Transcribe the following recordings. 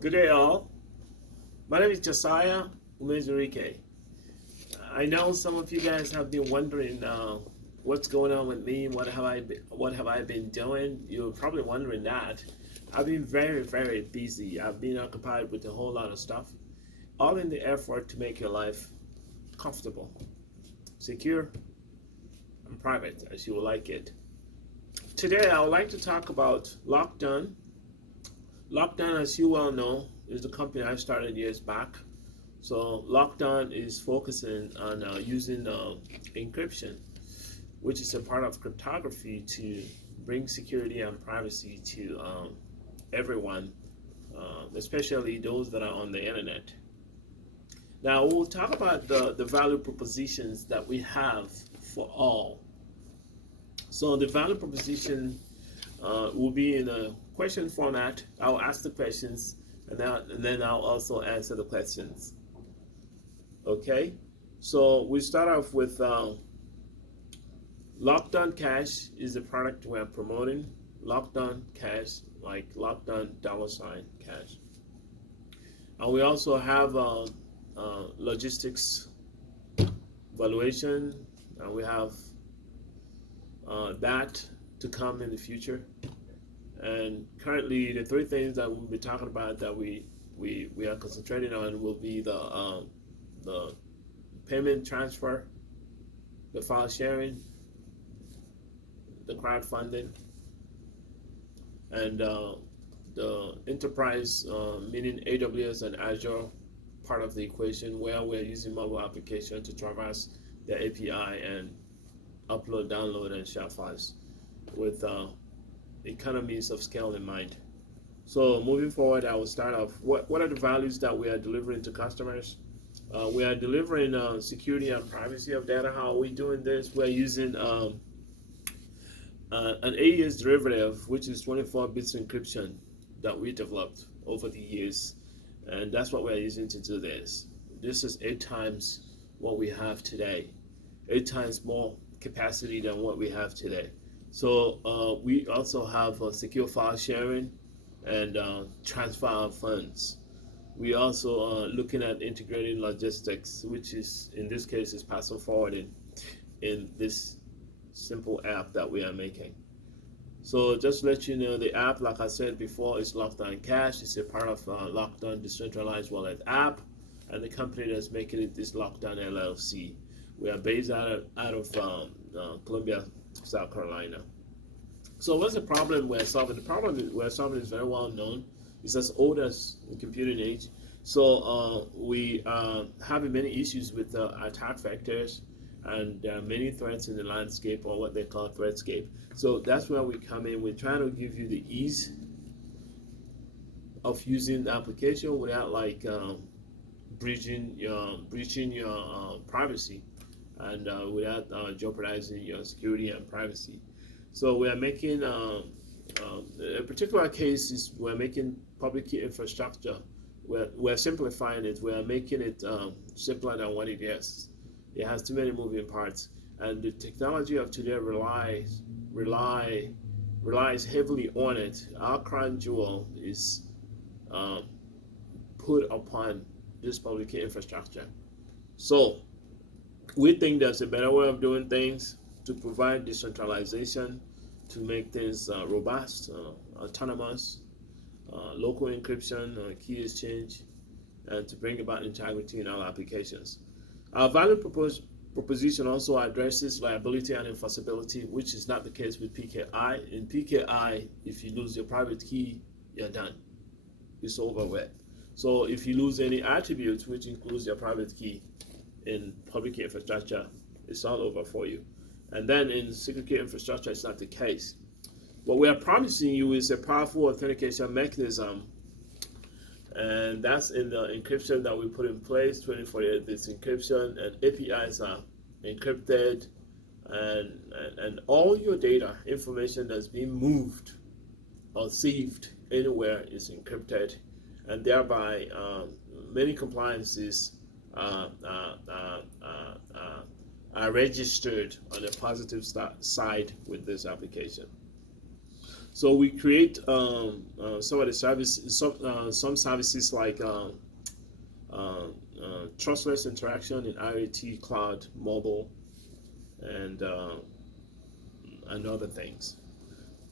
Good day, all. My name is Josiah Umezurike. I know some of you guys have been wondering what's going on with me. What have I been doing? You're probably wondering that. I've been very, very busy. I've been occupied with a whole lot of stuff, all in the effort to make your life comfortable, secure, and private as you would like it. Today, I would like to talk about Lokdon. Lokdon, as you well know, is the company I started years back. So Lokdon is focusing on using encryption, which is a part of cryptography to bring security and privacy to everyone, especially those that are on the internet. Now we'll talk about the value propositions that we have for all. So the value proposition will be in a question format. I'll ask the questions and then I'll also answer the questions. Okay, so we start off with Lockdown Cash is the product we're promoting. Lockdown Cash, like Lockdown $ cash. And we also have logistics valuation, and we have that to come in the future. And currently, the three things that we'll be talking about that we are concentrating on will be the payment transfer, the file sharing, the crowdfunding, and the enterprise, meaning AWS and Azure, part of the equation where we're using mobile application to traverse the API and upload, download, and share files with economies of scale in mind. So moving forward, I will start off. What are the values that we are delivering to customers? We are delivering security and privacy of data. How are we doing this? We're using an AES derivative, which is 24 bits encryption that we developed over the years. And that's what we're using to do this. This is 8 times what we have today, 8 times more capacity than what we have today. So we also have secure file sharing and transfer of funds. We also are looking at integrating logistics, which is in this case is parcel forwarding in this simple app that we are making. So just to let you know, the app, like I said before, is Lockdown Cash. It's a part of Lockdown Decentralized Wallet app, and the company that's making it is Lockdown LLC. We are based out of Columbia, South Carolina. So what's the problem we're solving? The problem we're solving is very well known. It's as old as the computing age. So we are having many issues with attack vectors, and there are many threats in the landscape, or what they call threatscape. So that's where we come in. We're trying to give you the ease of using the application without like breaching your privacy, and without jeopardizing your security and privacy. So we are making a particular case is we're making public key infrastructure. We're simplifying it. We're making it simpler than what it is. It has too many moving parts, and the technology of today relies heavily on it. Our crown jewel is put upon this public key infrastructure. So we think there's a better way of doing things to provide decentralization, to make things robust, autonomous, local encryption, key exchange, and to bring about integrity in our applications. Our value proposition also addresses liability and enforceability, which is not the case with PKI. In PKI, if you lose your private key, you're done. It's over with. So if you lose any attributes, which includes your private key in public key infrastructure, it's all over for you. And then in secret key infrastructure, it's not the case. What we are promising you is a powerful authentication mechanism, and that's in the encryption that we put in place, 24/8 bits encryption, and APIs are encrypted, and all your data, information that's being moved or saved anywhere is encrypted, and thereby many compliances are registered on the positive side with this application. So we create some of the services, some services like trustless interaction in IoT, cloud, mobile, and other things.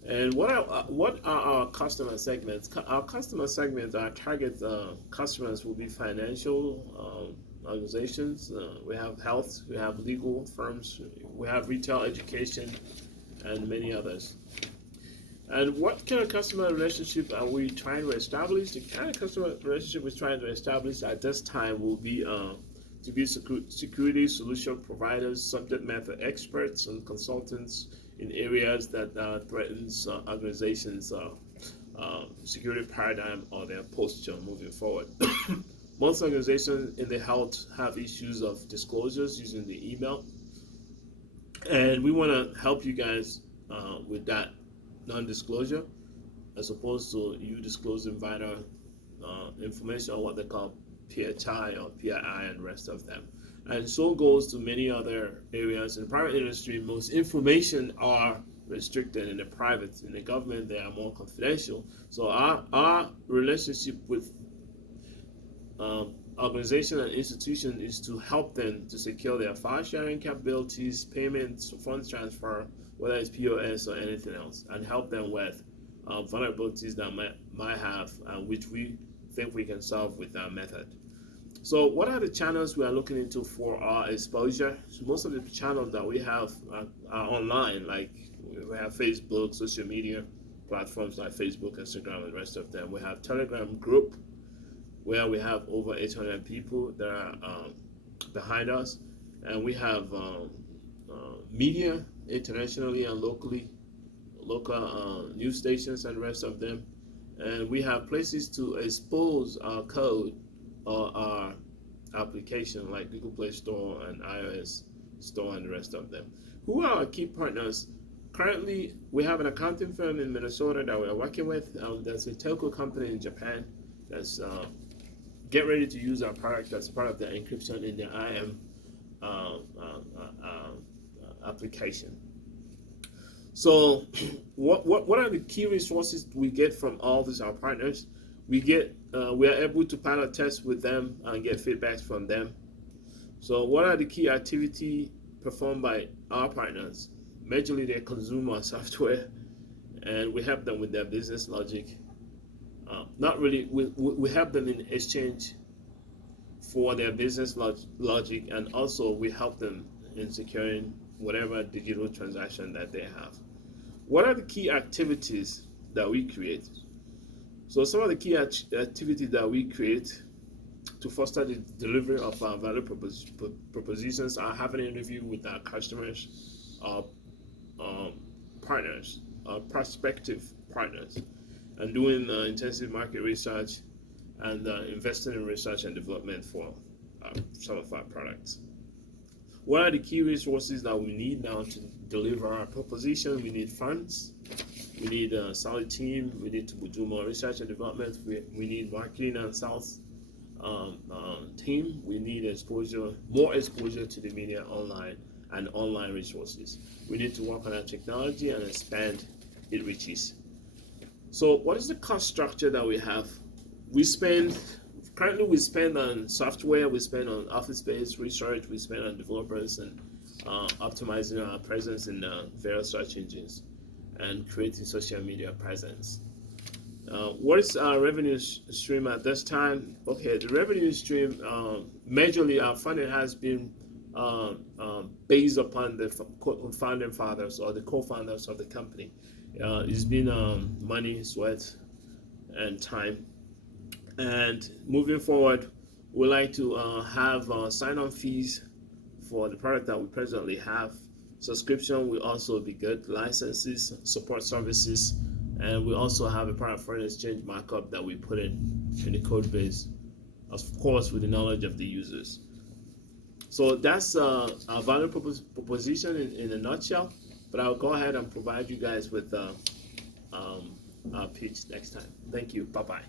And what are our customer segments? Our customer segments, our target customers will be financial organizations. We have health, we have legal firms, we have retail, education, and many others. And what kind of customer relationship are we trying to establish? The kind of customer relationship we're trying to establish at this time will be to be security solution providers, subject matter experts, and consultants in areas that threatens organizations' security paradigm or their posture moving forward. Most organizations in the health have issues of disclosures using the email, and we want to help you guys with that non-disclosure, as opposed to you disclosing vital information on what they call PHI or PII and the rest of them. And so goes to many other areas. In the private industry, most information are restricted. In the private, in the government, they are more confidential. So our relationship with organization and institution is to help them to secure their file sharing capabilities, payments, funds transfer, whether it's POS or anything else, and help them with vulnerabilities that might have, which we think we can solve with our method. So what are the channels we are looking into for our exposure? So most of the channels that we have are online, like we have Facebook, social media platforms like Facebook, Instagram, and the rest of them. We have Telegram group, where we have over 800 people that are behind us, and we have media internationally and locally, local news stations and the rest of them, and we have places to expose our code or our application like Google Play Store and iOS Store and the rest of them. Who are our key partners? Currently, we have an accounting firm in Minnesota that we're working with. There's a telco company in Japan that's get ready to use our product as part of the encryption in the IM application. So what are the key resources we get from all these our partners? We are able to pilot test with them and get feedback from them. So what are the key activity performed by our partners? Majorly they consume our software, and we help them with their business logic. Not really, we help them in exchange for their business logic, and also we help them in securing whatever digital transaction that they have. What are the key activities that we create? So some of the key activities that we create to foster the delivery of our value propositions are having an interview with our customers, our partners, our prospective partners, and doing intensive market research and investing in research and development for some of our products. What are the key resources that we need now to deliver our proposition? We need funds, we need a solid team, we need to do more research and development, we need marketing and sales team, we need more exposure to the media online and online resources. We need to work on our technology and expand its reaches. So what is the cost structure that we have? Currently we spend on software, we spend on office space, research, we spend on developers and optimizing our presence in various search engines and creating social media presence. What is our revenue stream at this time? Okay, the revenue stream, majorly our funding has been based upon the founding fathers or the co-founders of the company. It's been money, sweat, and time. And moving forward, we like to have sign-on fees for the product that we presently have. Subscription will also be good, licenses, support services, and we also have a product foreign exchange markup that we put in the code base, of course, with the knowledge of the users. So that's our value proposition in a nutshell. But I'll go ahead and provide you guys with our pitch next time. Thank you. Bye-bye.